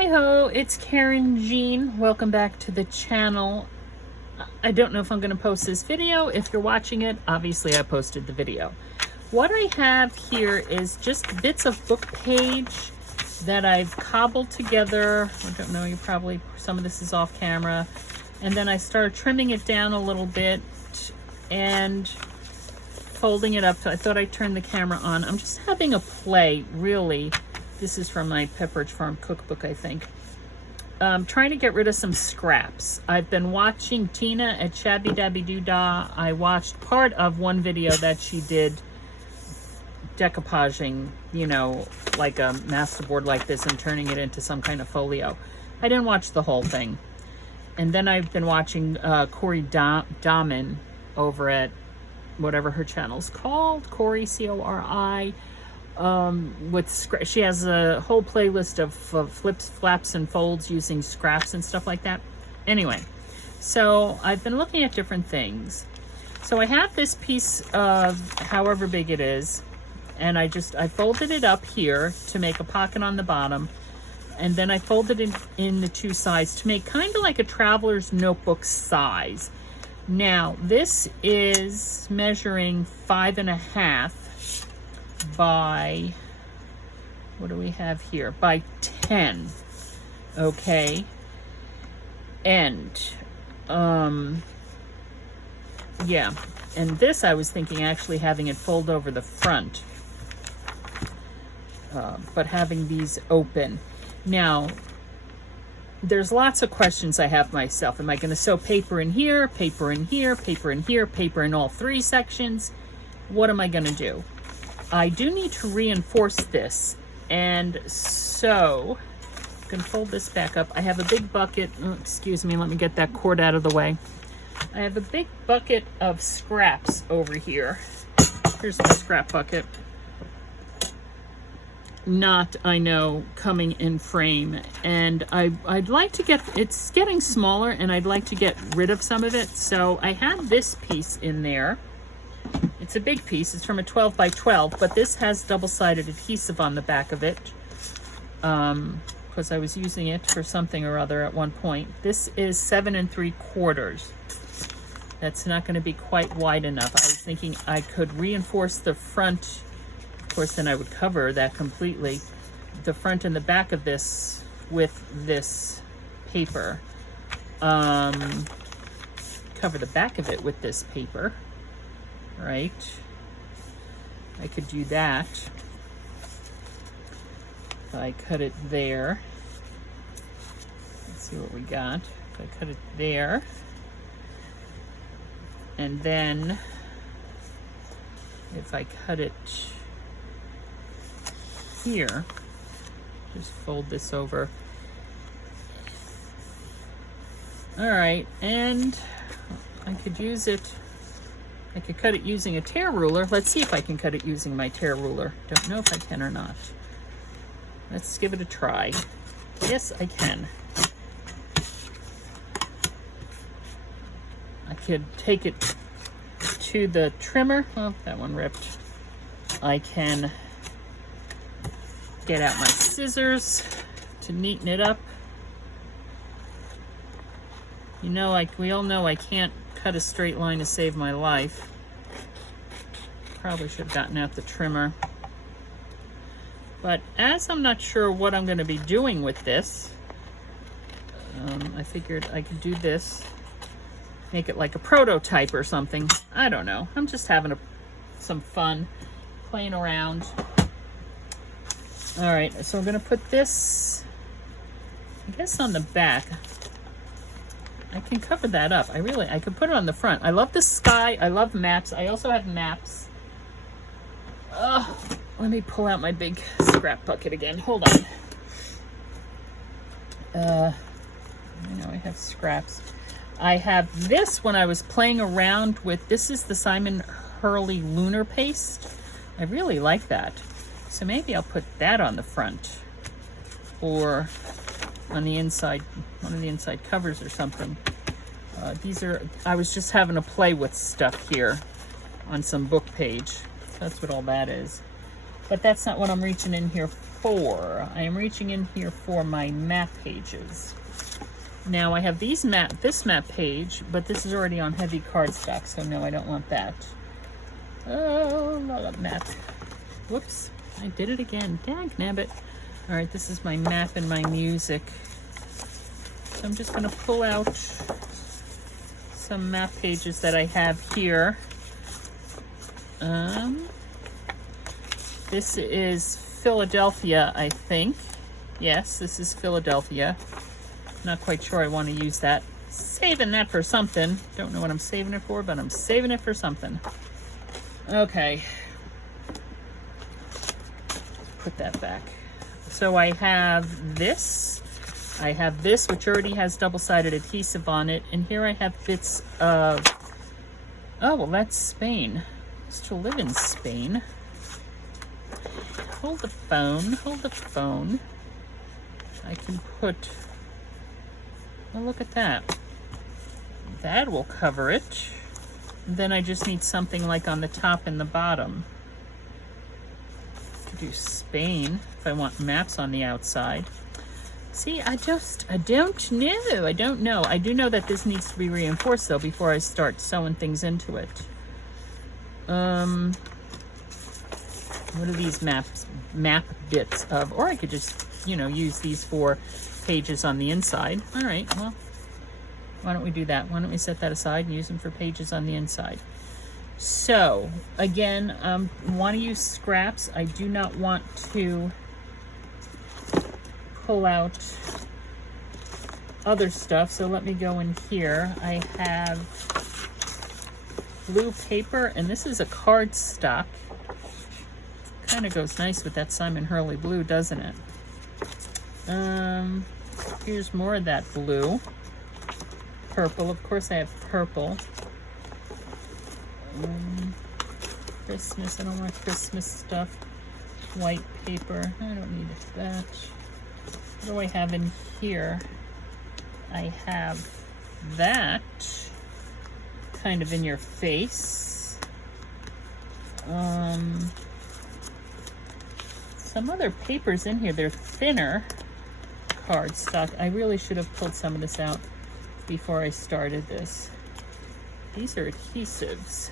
Hi-ho, it's Karynjean. Welcome back to the channel. I don't know if I'm going to post this video. If you're watching it, obviously I posted the video. What I have here is just bits of book page that I've cobbled together. I don't know, some of this is off camera. And then I started trimming it down a little bit and folding it up. I thought I'd turn the camera on. I'm just having a play, really. This is from my Pepperidge Farm cookbook, I think. Trying to get rid of some scraps. I've been watching Tina at Shabby Dabby Doodah. I watched part of one video that she did decoupaging, you know, like a masterboard like this and turning it into some kind of folio. I didn't watch the whole thing. And then I've been watching Karynjean over at whatever her channel's called, Cori, C-O-R-I. She has a whole playlist of flips, flaps, and folds using scraps and stuff like that. Anyway, so I've been looking at different things. So I have this piece of however big it is, and I folded it up here to make a pocket on the bottom, and then I folded it in the two sides to make kind of like a traveler's notebook size. Now, this is measuring 5.5 by, what do we have here? By 10, okay? And, yeah. And this, I was thinking actually having it fold over the front, but having these open. Now, there's lots of questions I have myself. Am I going to sew paper in here, paper in here, paper in here, paper in all three sections? What am I going to do? I do need to reinforce this, and so I'm going to fold this back up. I have a big bucket. Oh, excuse me, let me get that cord out of the way. I have a big bucket of scraps over here. Here's my scrap bucket. Not, I know, coming in frame, and I'd like to get, it's getting smaller, and I'd like to get rid of some of it. So I have this piece in there. It's a big piece. It's from a 12 by 12, but this has double-sided adhesive on the back of it, because I was using it for something or other at one point. This is 7 3/4. That's not going to be quite wide enough. I was thinking I could reinforce the front. Of course, then I would cover that completely, the front and the back of this with this paper. Cover the back of it with this paper. Right, I could do that. If I cut it there, let's see what we got. If I cut it there, and then if I cut it here, just fold this over. All right, and I could use it. I could cut it using a tear ruler. Let's see if I can cut it using my tear ruler. Don't know if I can or not. Let's give it a try. Yes, I can. I could take it to the trimmer. Oh, that one ripped. I can get out my scissors to neaten it up. You know, we all know I can't cut a straight line to save my life. Probably should have gotten out the trimmer. But as I'm not sure what I'm going to be doing with this, I figured I could do this, make it like a prototype or something. I don't know. I'm just having some fun playing around. All right, so I'm going to put this, I guess, on the back. I can cover that up. I could put it on the front. I love the sky. I love maps. I also have maps. Let me pull out my big scrap bucket again. Hold on. I know I have scraps. I have this when I was playing around with, this is the Simon Hurley Lunar Paste. I really like that. So maybe I'll put that on the front or on the inside, one of the inside covers or something. I was just having a play with stuff here on some book page. That's what all that is. But that's not what I'm reaching in here for? I am reaching in here for my map pages. Now I have this map page, but this is already on heavy cardstock, so no, I don't want that. Oh, map. Whoops, I did it again. Dag nabbit. All right, this is my map and my music. So I'm just gonna pull out some map pages that I have here. This is Philadelphia, I think. Yes, this is Philadelphia. Not quite sure I want to use that. Saving that for something. Don't know what I'm saving it for, but I'm saving it for something. Okay. Put that back. So I have this. I have this, which already has double-sided adhesive on it. And here I have bits of... Oh, well, that's Spain. I used to live in Spain. Hold the phone. Hold the phone. I can put... Oh, look at that. That will cover it. Then I just need something like on the top and the bottom. To do Spain, if I want maps on the outside. See, I don't know. I don't know. I do know that this needs to be reinforced, though, before I start sewing things into it. What are these map bits of? Or I could just, you know, use these for pages on the inside. All right, well, why don't we do that? Why don't we set that aside and use them for pages on the inside? So, again, want to use scraps. I do not want to pull out other stuff, so let me go in here. I have blue paper, and this is a cardstock. Kind of goes nice with that Simon Hurley blue, doesn't it? Here's more of that blue. Purple, of course I have purple. Christmas, I don't want Christmas stuff. White paper, I don't need that. What do I have in here? I have that, kind of in your face. Some other papers in here, they're thinner cardstock. I really should have pulled some of this out before I started this. These are adhesives.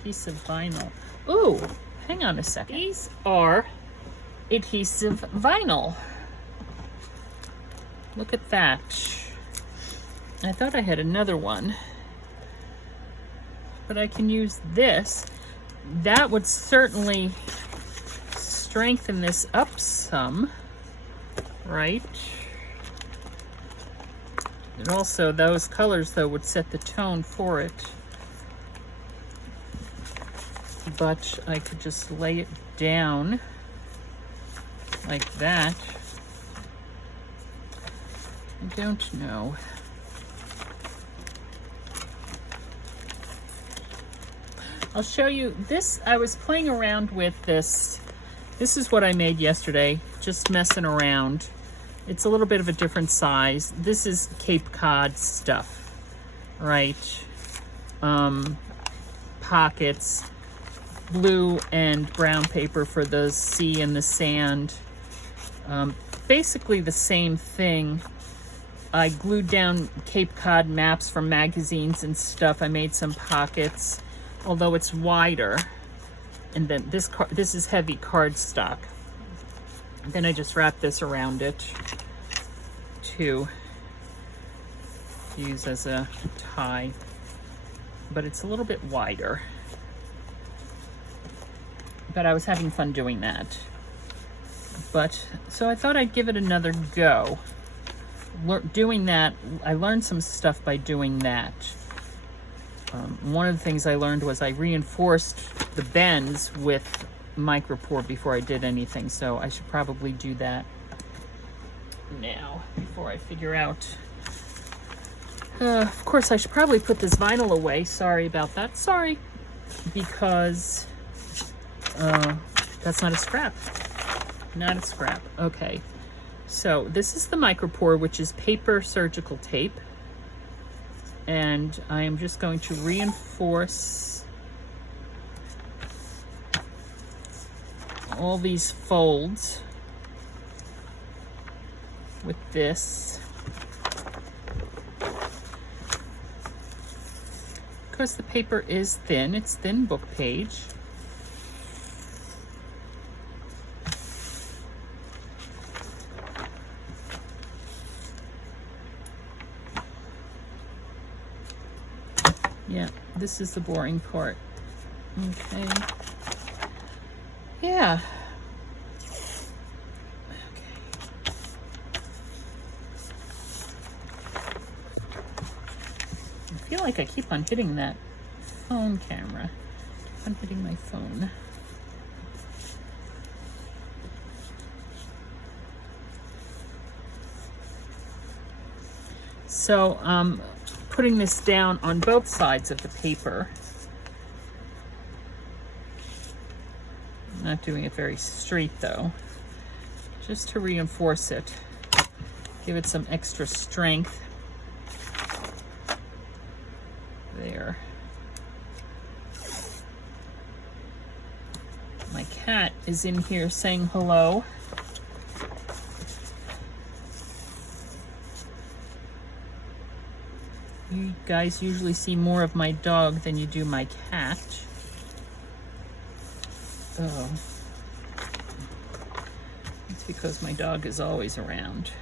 Adhesive vinyl. Ooh, hang on a second. These are adhesive vinyl. Look at that. I thought I had another one, but I can use this. That would certainly strengthen this up some, right? And also those colors, though, would set the tone for it. But I could just lay it down like that. I don't know. I'll show you this. I was playing around with this. This is what I made yesterday, just messing around. It's a little bit of a different size. This is Cape Cod stuff, right? Pockets, blue and brown paper for the sea and the sand. Basically the same thing. I glued down Cape Cod maps from magazines and stuff. I made some pockets, although it's wider. And then this is heavy cardstock. Then I just wrap this around it to use as a tie, but it's a little bit wider. But I was having fun doing that. But so I thought I'd give it another go. Doing that, I learned some stuff by doing that. One of the things I learned was I reinforced the bends with micropore before I did anything, so I should probably do that now before I figure out. Of course, I should probably put this vinyl away. Sorry about that. Sorry, because that's not a scrap. Not a scrap. Okay, so this is the micropore, which is paper surgical tape. And I am just going to reinforce all these folds with this. Because the paper is thin, it's thin book page. Yeah, this is the boring part. Okay. Yeah. Okay. I feel like I keep on hitting that phone camera. I'm hitting my phone. So, putting this down on both sides of the paper. I'm not doing it very straight though, just to reinforce it, give it some extra strength. There. My cat is in here saying hello. You guys usually see more of my dog than you do my cat. Oh. It's because my dog is always around.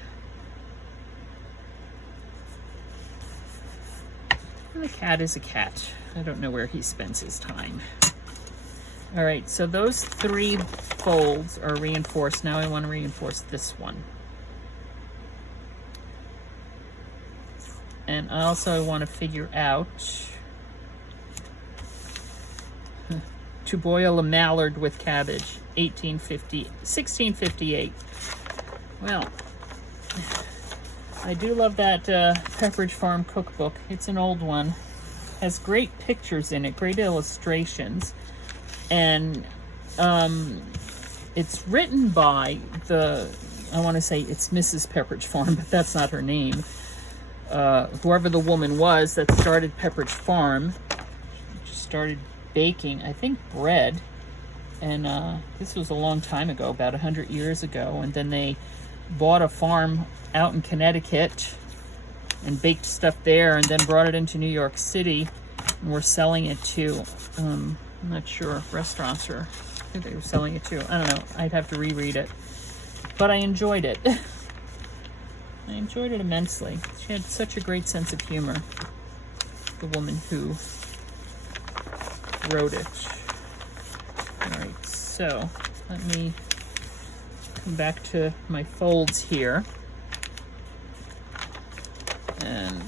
And the cat is a cat. I don't know where he spends his time. All right, so those 3 folds are reinforced. Now I want to reinforce this one. And also I want to figure out to boil a mallard with cabbage, 1658. Well, I do love that Pepperidge Farm cookbook. It's an old one. Has great pictures in it, great illustrations. And it's written by I want to say it's Mrs. Pepperidge Farm, but that's not her name. Whoever the woman was that started Pepperidge Farm, started baking, I think, bread. And this was a long time ago, about 100 years ago. And then they bought a farm out in Connecticut and baked stuff there, and then brought it into New York City and were selling it to, I'm not sure, restaurants or who they were selling it to. I don't know. I'd have to reread it. But I enjoyed it. I enjoyed it immensely. She had such a great sense of humor, the woman who wrote it. All right, so let me come back to my folds here. And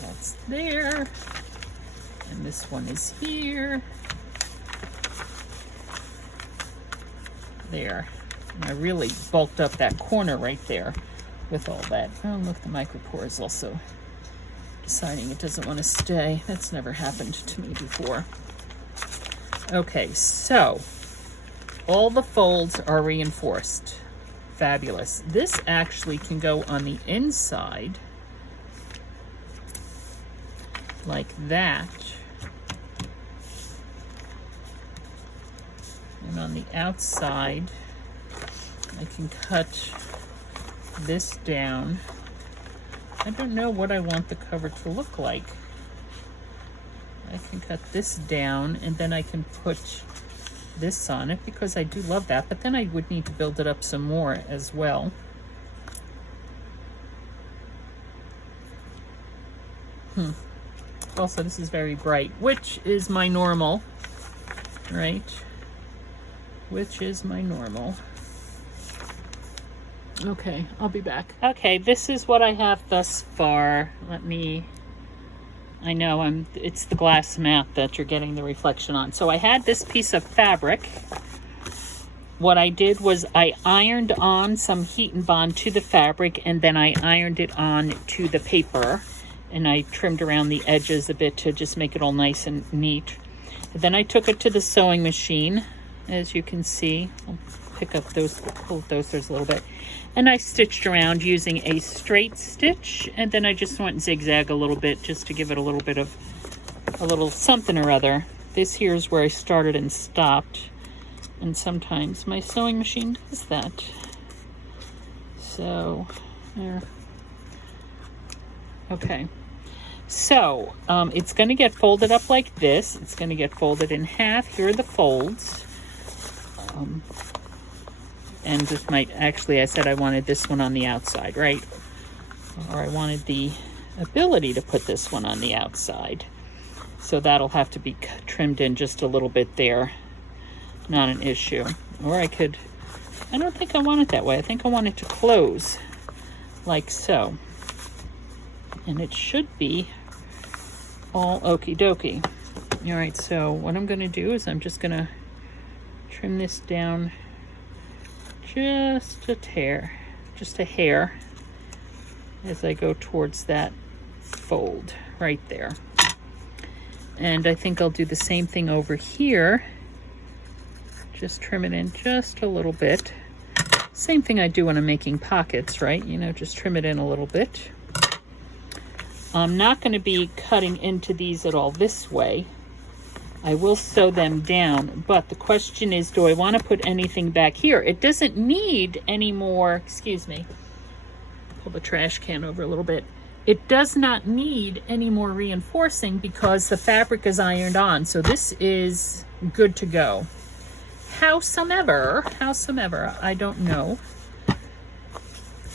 that's there. And this one is here. There. And I really bulked up that corner right there with all that. Oh, look, the micropore is also deciding it doesn't want to stay. That's never happened to me before. Okay, so all the folds are reinforced. Fabulous. This actually can go on the inside like that. And on the outside, I can cut this down. I don't know what I want the cover to look like. I can cut this down and then I can put this on it because I do love that, but then I would need to build it up some more as well. Also, this is very bright, which is my normal, right? Which is my normal. Okay, I'll be back. Okay, this is what I have thus far. I know it's the glass mat that you're getting the reflection on. So I had this piece of fabric. What I did was I ironed on some heat and bond to the fabric, and then I ironed it on to the paper, and I trimmed around the edges a bit to just make it all nice and neat. And then I took it to the sewing machine, as you can see. I'll pick up those, pull those a little bit. And I stitched around using a straight stitch, and then I just went zigzag a little bit just to give it a little bit of a little something or other. This here is where I started and stopped, and sometimes my sewing machine does that. So, there. Okay. So, it's going to get folded up like this. It's going to get folded in half. Here are the folds. And this might, actually, I said I wanted this one on the outside, right? Or I wanted the ability to put this one on the outside. So that'll have to be trimmed in just a little bit there. Not an issue. Or I could, I don't think I want it that way. I think I want it to close like so. And it should be all okie dokie. All right, so what I'm going to do is I'm just going to trim this down just a hair as I go towards that fold right there. And I think I'll do the same thing over here. Just trim it in just a little bit. Same thing I do when I'm making pockets, right? You know, just trim it in a little bit. I'm not going to be cutting into these at all this way. I will sew them down, but the question is, do I want to put anything back here? It doesn't need any more, excuse me, pull the trash can over a little bit. It does not need any more reinforcing because the fabric is ironed on, so this is good to go. Howsomever, I don't know.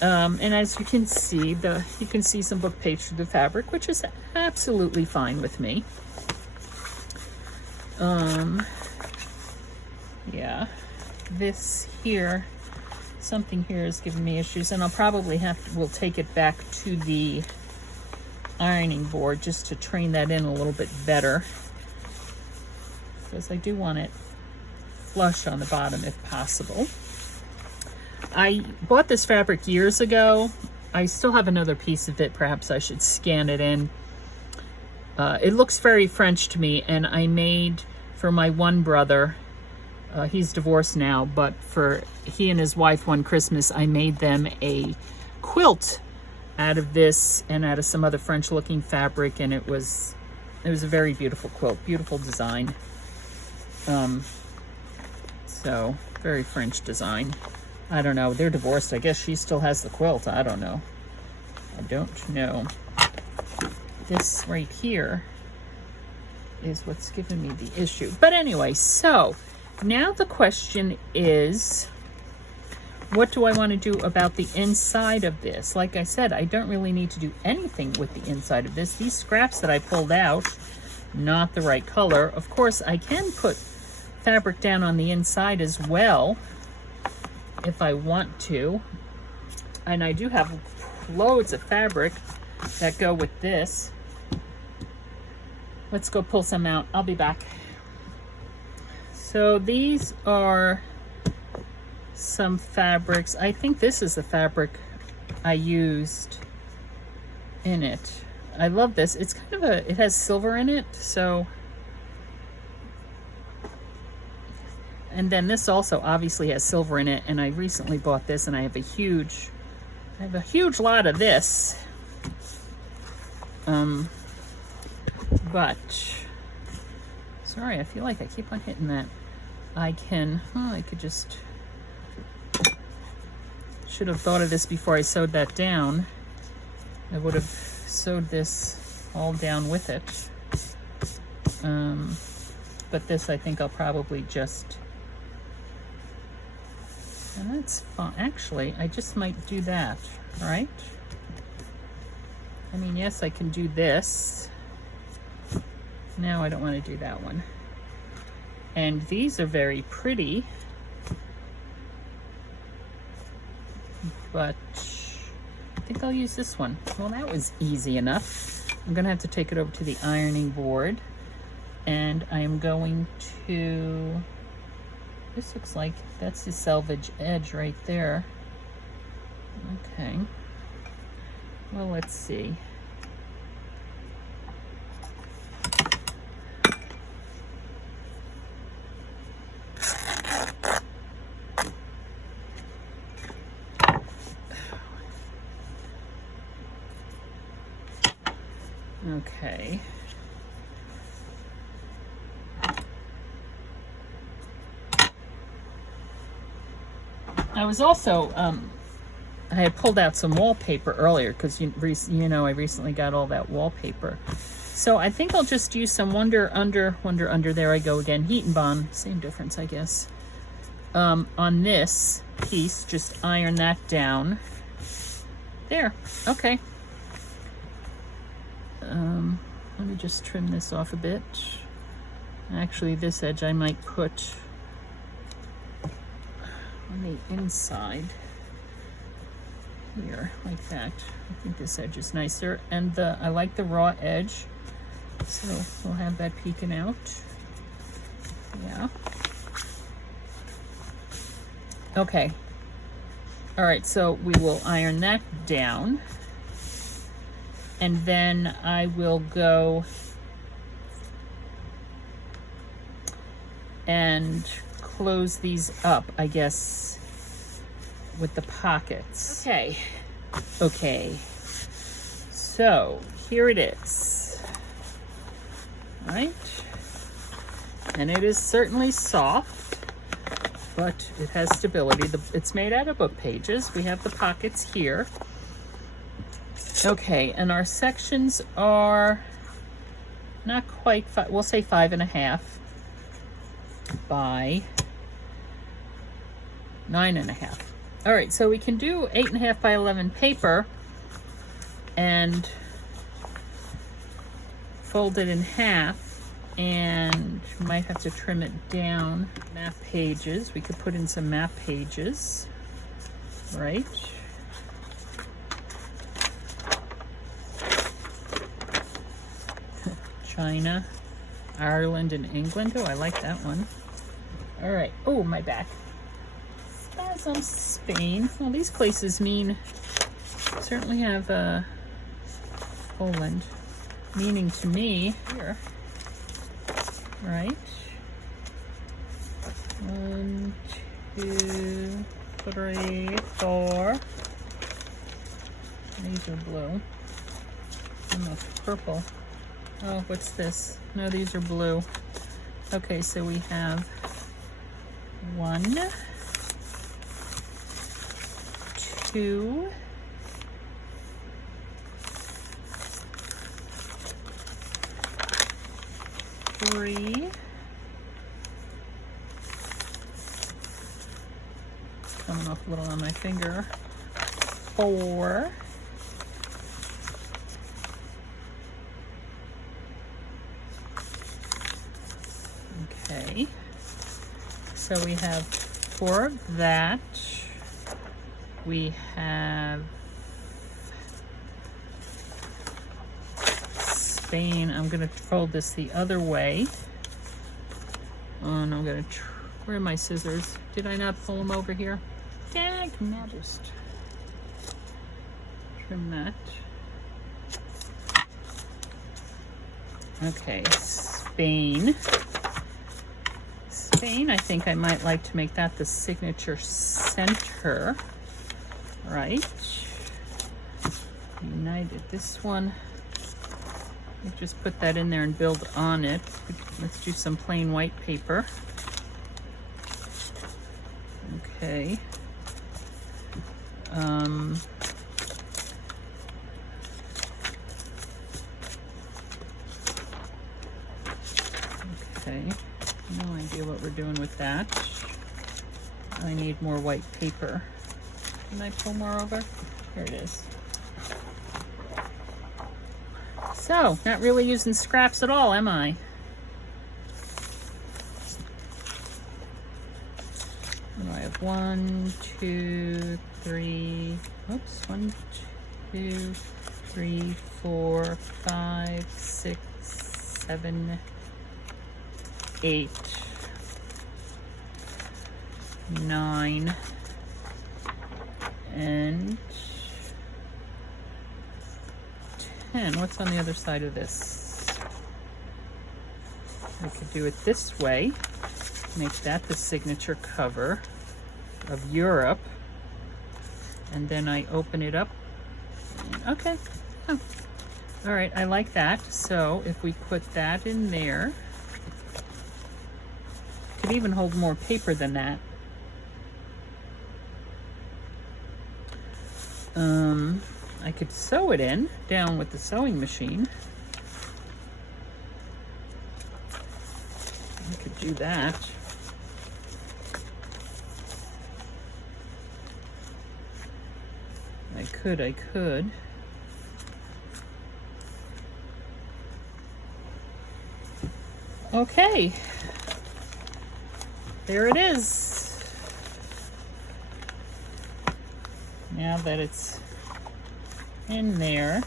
And as you can see, you can see some book page through the fabric, which is absolutely fine with me. Yeah, this here, something here is giving me issues, and I'll probably we'll take it back to the ironing board just to train that in a little bit better, because I do want it flush on the bottom if possible. I bought this fabric years ago. I still have another piece of it. Perhaps I should scan it in. It looks very French to me, and I made for my one brother, he's divorced now, but for he and his wife one Christmas, I made them a quilt out of this and out of some other French looking fabric, and it was a very beautiful quilt, beautiful design. So very French design. I don't know, they're divorced. I guess she still has the quilt. I don't know. This right here is what's giving me the issue. But anyway, so now the question is, what do I want to do about the inside of this? Like I said, I don't really need to do anything with the inside of this. These scraps that I pulled out, not the right color. Of course, I can put fabric down on the inside as well if I want to. And I do have loads of fabric that go with this. Let's go pull some out. I'll be back. So these are some fabrics. I think this is the fabric I used in it. I love this. It's kind of it has silver in it, so. And then this also obviously has silver in it, and I recently bought this, and I have a huge lot of this. But sorry, I feel like I keep on hitting that. I could just, should have thought of this before I sewed that down. I would have sewed this all down with it. But this, I think I'll probably just, and that's fine. Actually, I just might do that, right? I mean, yes, I can do this. No, I don't want to do that one. And these are very pretty, but I think I'll use this one. Well, that was easy enough. I'm gonna have to take it over to the ironing board, and I am going to, this looks like that's the selvage edge right there. Okay, well, let's see. Okay. I was also I had pulled out some wallpaper earlier because you know I recently got all that wallpaper. So I think I'll just use some Wonder Under, there I go again, Heat and Bond, same difference I guess. On this piece, just iron that down. There, okay. Let me just trim this off a bit. Actually, this edge I might put on the inside here, like that. I think this edge is nicer, and I like the raw edge, so we'll have that peeking out. Yeah. Okay. All right, so we will iron that down, and then I will go and close these up, I guess, with the pockets. Okay, so here it is, right? And it is certainly soft, but it has stability. It's made out of book pages. We have the pockets here. Okay, and our sections are not quite we'll say 5.5 by 9.5. All right, so we can do 8.5 by 11 paper and fold it in half, and we might have to trim it down. Map pages, we could put in some map pages, right? China, Ireland, and England. Oh, I like that one. All right. Oh, my back. Spasm, Spain. Well, these places certainly have Poland meaning to me here. Right. 1, 2, 3, 4. These are blue. Almost purple. Oh, what's this? No, these are blue. Okay, so we have 1, 2, 3, coming off a little on my finger, 4, okay, so we have 4 of that. We have Spain. I'm going to fold this the other way. And I'm going to, where are my scissors? Did I not pull them over here? Dag, I'll just trim that. Okay, Spain. Spain, I think I might like to make that the signature center, right? United, this one, we just put that in there and build on it. Let's do some plain white paper. Okay. Okay, no idea what we're doing with that. I need more white paper. Can I pull more over? Here it is. So, not really using scraps at all, am I? I have 1, 2, 3, oops, 1, 2, 3, 4, 5, 6, 7, 8, 9, and 10. What's on the other side of this? We could do it this way. Make that the signature cover of Europe. And then I open it up. Okay. Oh. All right, I like that. So if we put that in there, could even hold more paper than that. I could sew it in down with the sewing machine. I could do that. I could. Okay. There it is. Now that it's in there.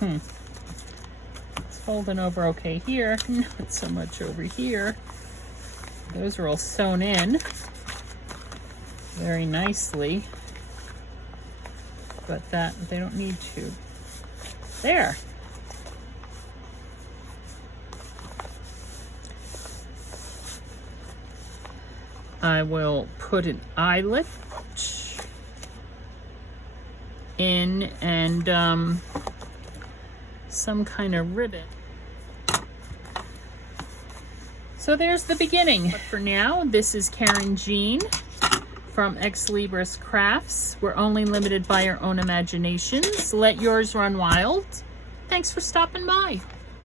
It's folding over okay here. Not so much over here. Those are all sewn in very nicely. But that, they don't need to. There. I will put an eyelet in and some kind of ribbon. So there's the beginning. But for now, this is Karynjean from Ex Libris Crafts. We're only limited by our own imaginations. Let yours run wild. Thanks for stopping by.